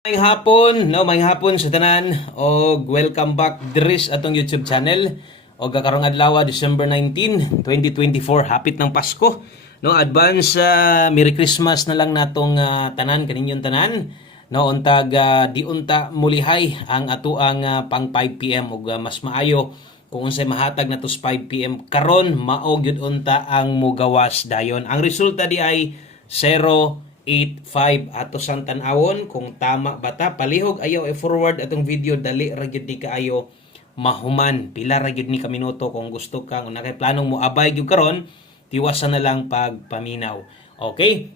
Maayong hapon, no, maayong hapon sa tanan og welcome back diri sa atong YouTube channel. Og karong adlaw December 19, 2024, hapit ng Pasko. No, advance Merry Christmas na lang natong tanan kaninyong tanan. No, untag di unta mulihay ang atuang pang 5 PM ug mas maayo kung unsay mahatag natos 5 PM karon mao gyud unta ang mugawas dayon. Ang resulta di ay 085 ato sang tan-awon kung tama bata palihog ayaw i-forward atong video dali ra gyud ni kaayo mahuman pila ra gyud ni ka minuto kung gusto kang nakay planong mo abay gyud karon tiwasan na lang pagpaminaw. Okay,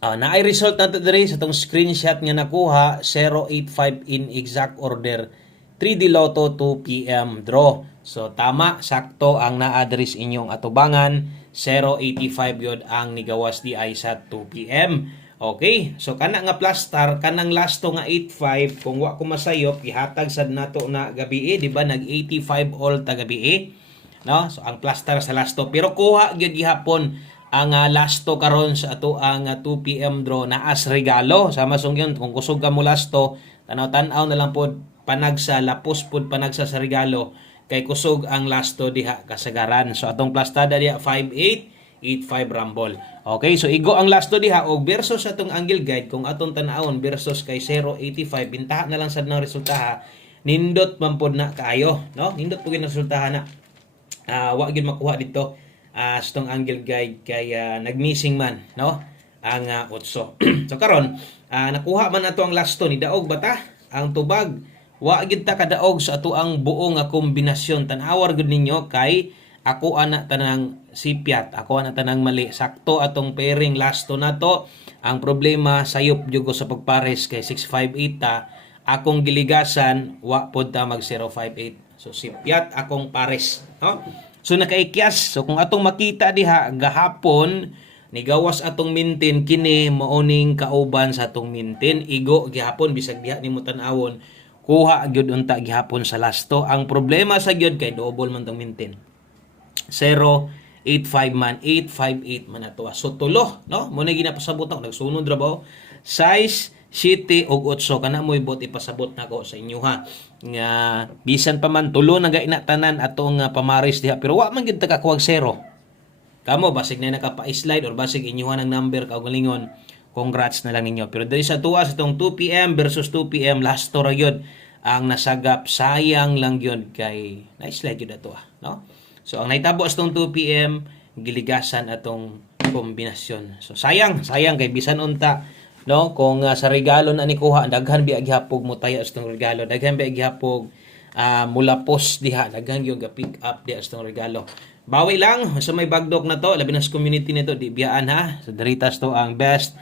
naay result nato diri sa tong screenshot nga nakuha 085 in exact order 3D Lotto 2 PM draw. So tama sakto ang naa-address inyong atubangan 085 yun ang nigawas di ay sa 2 PM. Okay, so kana nga plastar kanang lasto nga 85 kung wa ko masayop gihatag sad nato na gabi di ba nag 85 all ta gabi no? So ang plastar sa lasto pero kuha gyud gihapon ang lasto karon sa ato ang 2 PM draw na as regalo sama sung yun kung kusog ka mo lasto tanaw-tanaw na lang pod panagsa lapos pod panagsa sa regalo kay kusog ang lasto diha kasagaran. So atong plastada diha 5885 rumble. Okay, so igo ang lasto diha og versus atong angle guide kung atong tan-awon versus kay 085 bintaha na lang sad ng resulta ha. Nindot man pod na kaayo, no? Nindot pud ang resulta na. Wa gyud makuha dito sa tong angle guide kay nagmissing man, no? Ang 8. So karon nakuha man ato ang lasto ni daog bata ang tubag. Wa gid ta kadaog sa ato ang buong nga kombinasyon tan-awar gud ninyo kay ako ana tanang sipyat, ako ana tanang mali. Sakto atong pairing lasto nato. Ang problema sayop jud ko sa pagpares kay 658 ta. Akong giligasan wa pod ta mag 058. So sipyat akong pares, no? So nakaikyas. So kung atong makita diha gahapon nigawas atong mintin kini maoning kauban sa atong mintin igo gihapon bisag diha nimo tan-awon kuha gyud unta gihapon sa lasto. Ang problema sa gyud kay double man tong mintin 085 man 858 man ato. So tulo, no, mo na ginapasabot ako nagsunod ra ba size 7 ug 8 kana mo ibot ipasabot nako sa inyo ha nga bisan pa man tulo na gaina tanan atong pamaris diha pero wa man gyud ta kakuwag 0 kamo basig na nakapa-slide or basig inyuhan ang number kaugalingon. Congrats na lang ninyo. Pero dahil sa tuwa sa itong 2 PM versus 2 PM, last to ra yun ang nasagap. Sayang lang yun kay na-slide yun na to. No? So, ang naitabo sa itong 2 PM, giligasan atong kombinasyon. So, sayang kay bisan unta. No? Kung sa regalo na ni kuha, daghan biya gihapog mo tayo sa itong regalo. Daghan biya gihapog mula post diha. Daghan yung pick up diha sa itong regalo. Bawi lang sa may bagdok na to, labi na sa community nito, di biyaan ha. So, daritas to ang best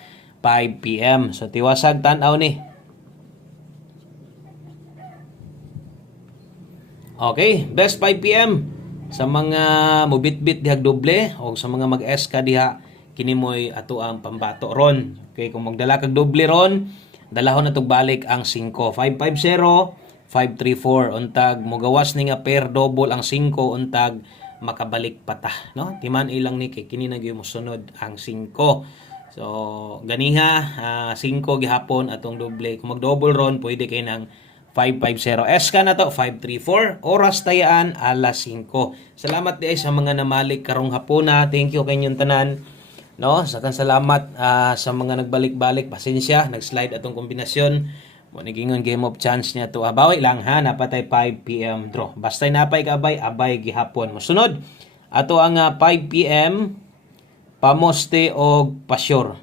5 PM. So, tiwasag tanaw ni. Okay, best 5 PM. Sa mga mubit-bit dihag doble o sa mga mag-eska diha, kini mo'y ato ang pambato ron. Okay, kung magdala kag doble ron, dalahon na balik ang 5. 550, 534. Untag, mugawas ni nga pair double ang 5, untag, makabalik pata. No? Timan ilang ni kay kini na mo sunod ang 5. So, ganiha, 5 gihapon atong doble. Kung mag-double ron, pwede kayo ng 550. Eska na to, 534. Oras tayaan, alas 5. Salamat di ay sa mga namalik karong hapona. Thank you kanyong tanan. No? Sakan salamat sa mga nagbalik-balik. Pasensya, nag-slide atong kombinasyon. Nagingon game of chance niya to. Bawi lang ha, napatay 5 PM draw. Basta napay kabay, abay gihapon. Musunod, ato ang 5 PM pamoste o pasyor.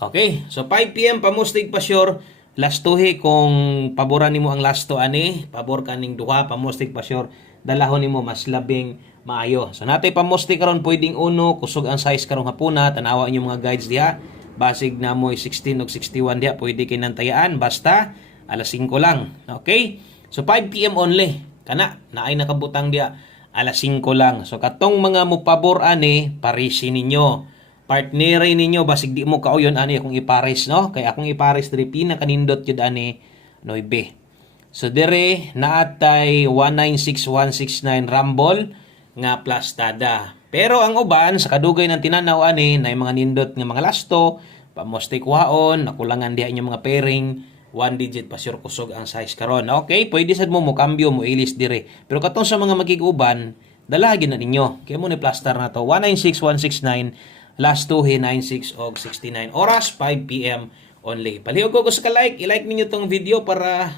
Okay, so 5 PM pamoste o pasyor. Lastuhi kung paboran nimo ang lasto ani, pabor kaning duha pamoste o pasyor, dalahon nimo mas labing maayo. So natay pamoste karon pwedeng uno, kusog ang size karong hapuna, tanawa inyo mga guides diha. Basig na mo 16 o 61 diha, pwede kinantayaan basta alas 5 lang. Okay? So 5 PM only. Kana naay nakabutang diha alas 5 lang. So katong mga mupabor ani, parisi ninyo. Partnerin ninyo basig di mo kauyon ani akong ipares, no? Kay akong ipares diri pinakanindot jud ani 9. So dire naatay 196169 rumble nga plastada. Pero ang uban sa kadugay ng tinanaw ani na mga nindot nga mga lasto pamoste kuhaon, nakulangan diha inyong mga pairing, 1 digit pa sure kusog ang size karon. Okay, pwede sad mo kambyo mo ilis dire. Pero katong sa mga magiguban, dalagin na ninyo. Kaya mo ni plaster na to 196169 last 2 96 og 69 oras 5 PM only. Palihog ko sa ka-like, i-like ninyo tong video para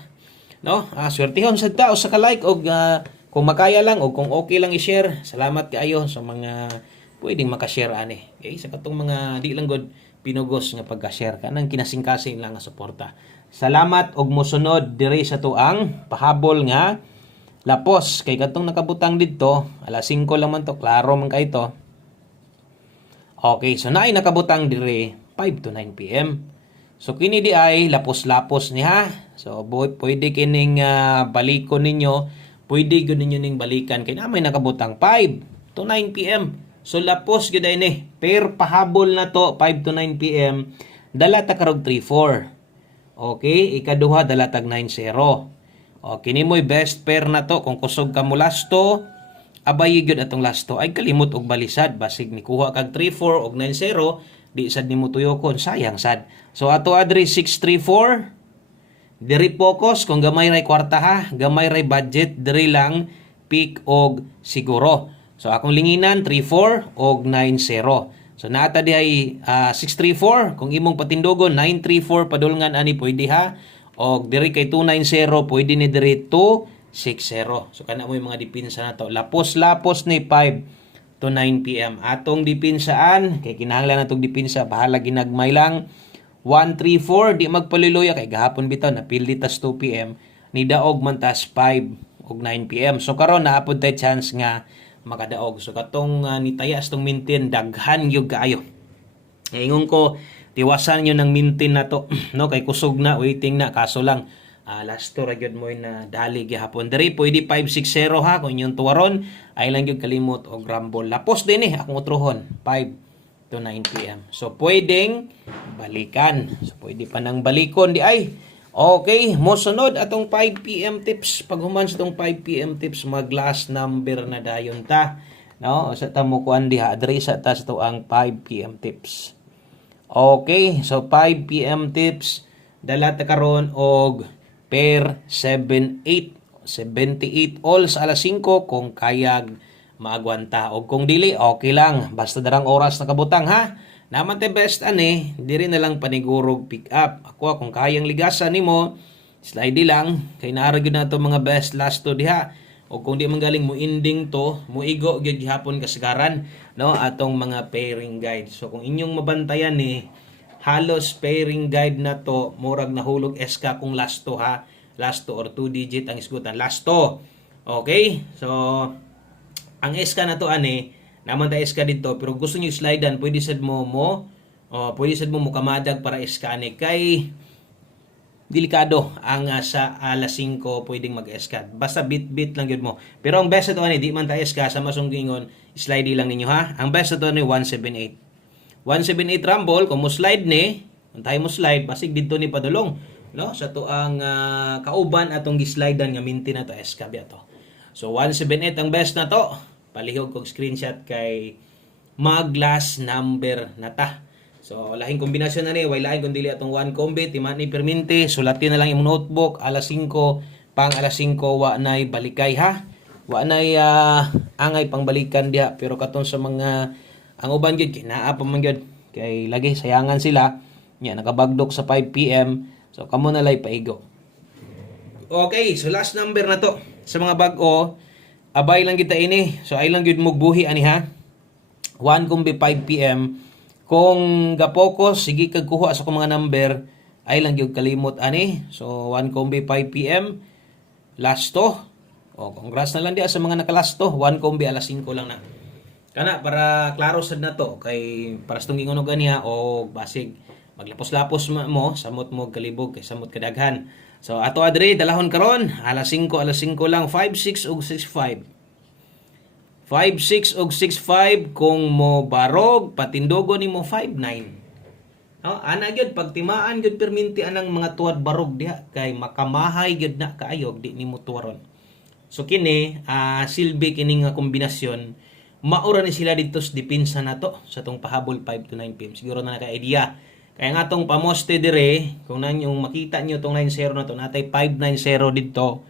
swertihon sa tao sa ka-like og kung makaya lang o kung okay lang i-share. Salamat kaayo sa mga pwedeng maka-share ani. Okay, sa katong mga di lang god pinugos nga pagka-share kanang kinasing-kasing lang nga suporta. Salamat og mosunod diri sa tuang pahabol nga lapos kay katong nakabutang didto alas 5 lang man to, klaro man kay to. Okay, so naay nakabutang diri 5 to 9 PM. So kini di ay lapos-lapos ni ha. So pwede kining balikon ninyo, pwede gyud ninyo ning balikan kay na may nakabutang 5 to 9 PM. So lapos gyud ay ni. Per pahabol na to 5 to 9 PM. Dala ta karog 3-4. Okay, ikaduha dala tag 9-0. O kini mo'y best pair na to kung kusog ka mo lasto, abay gyud atong lasto ay kalimot og balisad basig ni kuha kag 3-4 og 9-0 di sad nimo tuyokon sayang sad. So ato adri 6-3-4 diri focus kung gamay ray kwarta ha, gamay ray budget diri lang pick og siguro. So akong linginan 3-4 og 9-0. So naata di ay 6-3-4 kung imong patindogon 9-3-4 padulngan ani pwede ha. Og diri kay 2-9-0 pwede ni diri 2-6-0. So kana mo yung mga dipinsa na to. Lapos-lapos ni 5 to 9 PM. Atong dipinsaan kay kinahanglan natong dipinsa bahala ginagmay lang. 1-3-4 di magpaluloya kay gahapon bitaw napildi tas 2 PM ni daog man tas 5 og 9 PM. So karon naapod tay chance nga makadaog. So katong nitayas tong mintin daghan gyud kaayo. Ingon ko tiwasan nyo ng mintin na to no kay kusog na waiting na kaso lang last to ra gyud mo na dali gihapon diri pwede 5-6-0 ha kung inyong tuwaron ay lang gyud kalimot og rumble. Lapos din akong utrohon 5 to 9 PM. So pwedeng balikan. So pwede pa nang balikon di ay. Okay, mosunod atong 5 PM tips. Pag human sa atong 5 PM tips, mag last number na dayon ta. No, sa ta mo kuan diha address sa ta to ang 5 PM tips. Okay, so 5 PM tips dala ta karon og per 78 all sa alas 5 kung kayag maagwanta og kung dili okay lang basta darang oras nakabutang ha. Naman te best ani, diri na lang panigurog pick up. Ako kung kayang ligasan nimo, slide lang kay naara gyud nato mga best last to diha. O kung di man galing mo ending to, muigo gyud gihapon kasagaran no atong mga pairing guide. So kung inyong mabantayan ni halos pairing guide na to murag nahulog SK kung last to ha. Last to or 2 digit ang isgutan. Last to. Okay? So ang SK na to ani naman ta SK dito pero gusto niyo slidean pwede sad mo pwede sad mo kamadag para SK ni kay delikado ang sa alas 5 pwedeng mag-SK basta bit lang gyud mo pero ang best ito ani di man ta SK sa masunggingon slide lang ninyo ha. Ang best ito ni 178 rumble kung mo slide ni untay mo slide basig didto ni padulong no sa to ang kauban atong gislidean nga minti na to SK biya to. So 178 ang best na to. Palihog kong screenshot kay mag last number na ta. So lahing kombinasyon na ni way lain kun dili atong 1 combi timan ni perminti sulatin na lang imong notebook alas 5 pang alas 5 wa nay balikay ha. Wa nay angay pangbalikan diha pero katon sa mga ang uban gyud kinaa pa man gyud kay lagi sayangan sila nya nakabagdok sa 5 PM. So kamo na lay paigo. Okay, so last number na to sa mga bag-o. Abay lang kita ini. So ay lang gyud mo buhi ani ha. 1 kumbi 5 PM. Kung gapokus sige kag kuha sa mga number ay lang gyud kalimot ani. So 1 kumbi 5 PM. Last to. O congrats na lang dia sa mga nakalast to. 1 kumbi alas 5 lang na. Kana para klaro sad na to kay para sa tungingon og ganiha o basig maglapos-lapos mo samot mo kalibog kay samot kadaghan. So ato adre dalahon karon alas 5 lang 56 ug 65. 56 ug 65 kung mo barog patindogon nimo 59. No, ana gyud pagtimaan gyud perminti anang mga tuwad barog diha kay makamahay gyud na kaayo di nimo tuwaron. So kini silbi kini nga kombinasyon maura ni sila dito sa dipinsa na to sa tong pahabol 5 to 9 PM. Siguro na naka-idea Kaya nga tong pamoste dire, kung nanyong makita nyo tong 90 na to, natay 590 dito,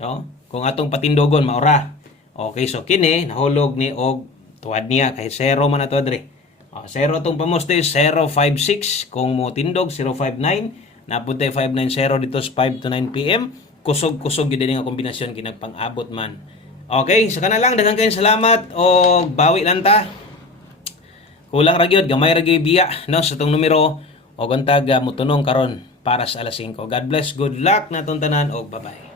no? Kung atong patindogon maura. Okay, so kini nahulog ni og tuwad niya kay 0 man ato dire. 0 tong pamoste 056, kung mo tindog 059, napunta 590 dito sa 5 to 9 PM. Kusog-kusog yun din nga kombinasyon kinagpang-abot man. Okay, sa kana lang daghang kayong salamat og bawi lang ta. Kulang ra gyud, gamay ra gyud biya no sa tong numero og ang taga mutunong karon para sa alas 5. God bless, good luck natong tanan og bye-bye.